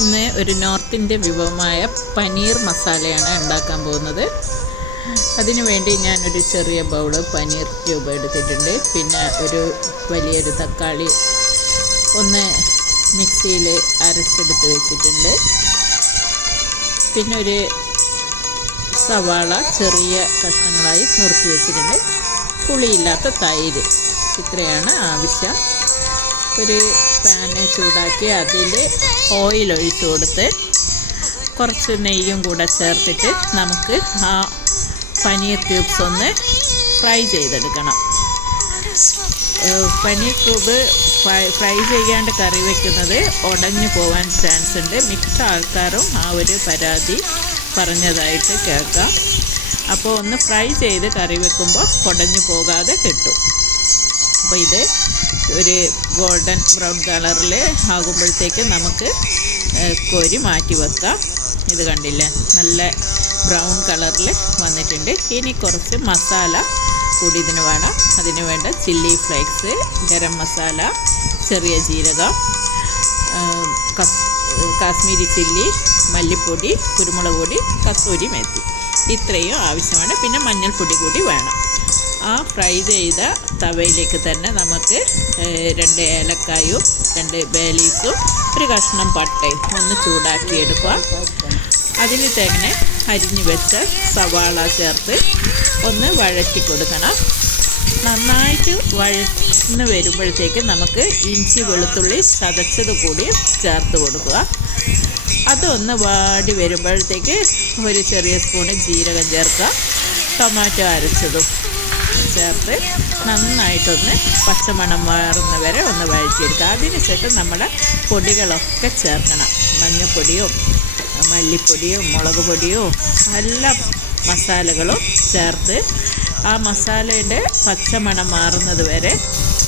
ഇന്ന് ഒരു north Indian വിഭവമായ paneer മസാലയാണ് ഉണ്ടാക്കാൻ പോകുന്നത്. അതിനു വേണ്ടി ഞാനൊരു ചെറിയ ബൗള് പനീർ ക്യൂബ് എടുത്തിട്ടുണ്ട്. പിന്നെ ഒരു വലിയൊരു തക്കാളി ഒന്ന് മിക്സിയിൽ അരച്ചെടുത്ത് വെച്ചിട്ടുണ്ട്. പിന്നെ ഒരു സവാള ചെറിയ കഷ്ണങ്ങളായി നുറുക്കി വെച്ചിട്ടുണ്ട്. പുളിയില്ലാത്ത തൈര്, ഇത്രയാണ് ആവശ്യം. ഒരു പാന് ചൂടാക്കി അതിൽ ഓയിൽ ഒഴിച്ച് കൊടുത്ത് കുറച്ച് നെയ്യും കൂടെ ചേർത്തിട്ട് നമുക്ക് ആ പനീർ ക്യൂബ്സ് ഒന്ന് ഫ്രൈ ചെയ്തെടുക്കണം. പനീർ ക്യൂബ് ഫ്രൈ ചെയ്യാണ്ട് കറി വയ്ക്കുന്നത് ഉടഞ്ഞു പോകാൻ ചാൻസ് ഉണ്ട്. മിക്ക ആൾക്കാരും ആ ഒരു പരാതി പറഞ്ഞതായിട്ട് കേൾക്കാം. അപ്പോൾ ഒന്ന് ഫ്രൈ ചെയ്ത് കറി വെക്കുമ്പോൾ ഉടഞ്ഞു പോകാതെ കിട്ടും. അപ്പോൾ ഇത് ഒരു ഗോൾഡൻ ബ്രൗൺ കളറിൽ ആകുമ്പോഴത്തേക്ക് നമുക്ക് കോരി മാറ്റി വെക്കാം. ഇത് കണ്ടില്ലേ, നല്ല ബ്രൗൺ കളറിൽ വന്നിട്ടുണ്ട്. ഇനി കുറച്ച് മസാല കൂടി ഇതിന് വേണം. അതിന് വേണ്ട ചില്ലി ഫ്ലേക്സ്, ഗരം മസാല, ചെറിയ ജീരകം, കാശ്മീരി ചില്ലി, മല്ലിപ്പൊടി, കുരുമുളക് പൊടി, കസൂരി മേത്തി, ഇത്രയും ആവശ്യമാണ്. പിന്നെ മഞ്ഞൾപ്പൊടി കൂടി വേണം. ആ ഫ്രൈ ചെയ്ത തവയിലേക്ക് തന്നെ നമുക്ക് 2 ഏലക്കായും 2 ബേ ലീഫും ഒരു കഷ്ണം പട്ടയും ഒന്ന് ചൂടാക്കിയെടുക്കുക. അതിൽ തന്നെ അരിഞ്ഞു വെച്ച സവാള ചേർത്ത് ഒന്ന് വഴറ്റി കൊടുക്കണം. നന്നായിട്ട് വഴന്ന് വരുമ്പോഴത്തേക്ക് നമുക്ക് ഇഞ്ചി വെളുത്തുള്ളി ചതച്ചത് കൂടി ചേർത്ത് കൊടുക്കുക. അതൊന്ന് വാടി വരുമ്പോഴത്തേക്ക് ഒരു ചെറിയ സ്പൂണ് ജീരകം ചേർക്കുക. ടൊമാറ്റോ അരച്ചതും ചേർത്ത് നന്നായിട്ടൊന്ന് പച്ചമണം മാറുന്ന വരെ ഒന്ന് വഴറ്റിയെടുക്കുക. അതിനുശേഷം നമ്മുടെ പൊടികളൊക്കെ ചേർക്കണം. മഞ്ഞൾപ്പൊടിയും മല്ലിപ്പൊടിയും മുളക് പൊടിയും എല്ലാ മസാലകളും ചേർത്ത് ആ മസാലയുടെ പച്ചമണം മാറുന്നത് വരെ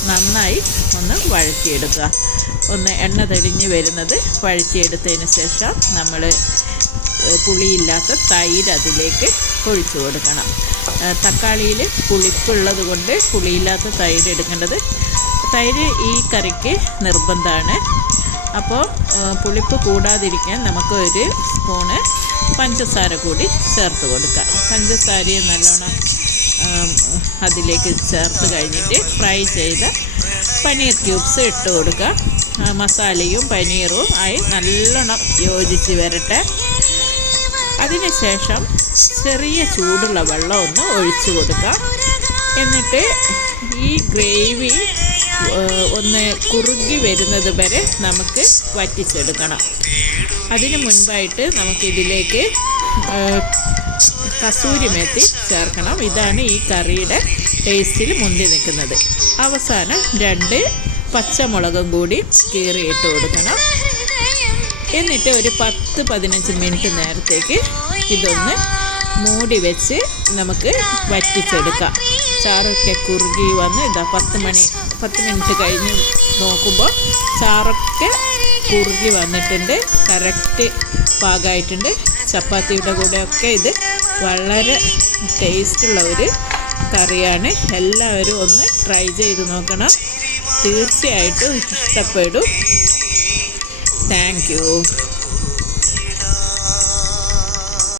നന്നായി ഒന്ന് വഴറ്റിയെടുക്കുക. ഒന്ന് എണ്ണ തെളിഞ്ഞ് വരുന്നത് വഴറ്റിയെടുത്തതിന് ശേഷം നമ്മൾ പുളിയില്ലാത്ത തൈര് അതിലേക്ക് ഒഴിച്ചു കൊടുക്കണം. തക്കാളിയിൽ പുളിപ്പുള്ളത് കൊണ്ട് പുളിയില്ലാത്ത തൈര് എടുക്കേണ്ടത്. തൈര് ഈ കറിക്ക് നിർബന്ധമാണ്. അപ്പോൾ പുളിപ്പ് കൂടാതിരിക്കാൻ നമുക്ക് ഒരു സ്പൂണ് പഞ്ചസാര കൂടി ചേർത്ത് കൊടുക്കാം. പഞ്ചസാരയും നല്ലോണം അതിലേക്ക് ചേർത്ത് കഴിഞ്ഞിട്ട് ഫ്രൈ ചെയ്ത പനീർ ക്യൂബ്സ് ഇട്ട് കൊടുക്കുക. മസാലയും പനീറും ആയി നല്ലോണം യോജിച്ച് വരട്ടെ. അതിനുശേഷം ചെറിയ ചൂടുള്ള വെള്ളം ഒന്ന് ഒഴിച്ചു കൊടുക്കാം. എന്നിട്ട് ഈ ഗ്രേവി ഒന്ന് കുറുകി വരുന്നത് വരെ നമുക്ക് വറ്റിച്ചെടുക്കണം. അതിന് മുൻപായിട്ട് നമുക്കിതിലേക്ക് കസൂരി മേത്തി ചേർക്കണം. ഇതാണ് ഈ കറിയുടെ ടേസ്റ്റിൽ മുന്തി നിൽക്കുന്നത്. അവസാനം 2 പച്ചമുളകും കൂടി കീറിയിട്ട് കൊടുക്കണം. എന്നിട്ട് ഒരു 10-15 മിനിറ്റ് നേരത്തേക്ക് ഇതൊന്ന് മൂടി വെച്ച് നമുക്ക് വറ്റിച്ചെടുക്കാം. ചാറൊക്കെ കുറുകി വന്ന് ഇതാ 10 മിനിറ്റ് കഴിഞ്ഞ് നോക്കുമ്പോൾ ചാറൊക്കെ കുറുകി വന്നിട്ടുണ്ട്. കറക്റ്റ് പാകമായിട്ടുണ്ട്. ചപ്പാത്തിയുടെ കൂടെയൊക്കെ ഇത് വളരെ ടേസ്റ്റുള്ള ഒരു കറിയാണ്. എല്ലാവരും ഒന്ന് ട്രൈ ചെയ്ത് നോക്കണം. തീർച്ചയായിട്ടും ഇഷ്ടപ്പെടും. Thank you.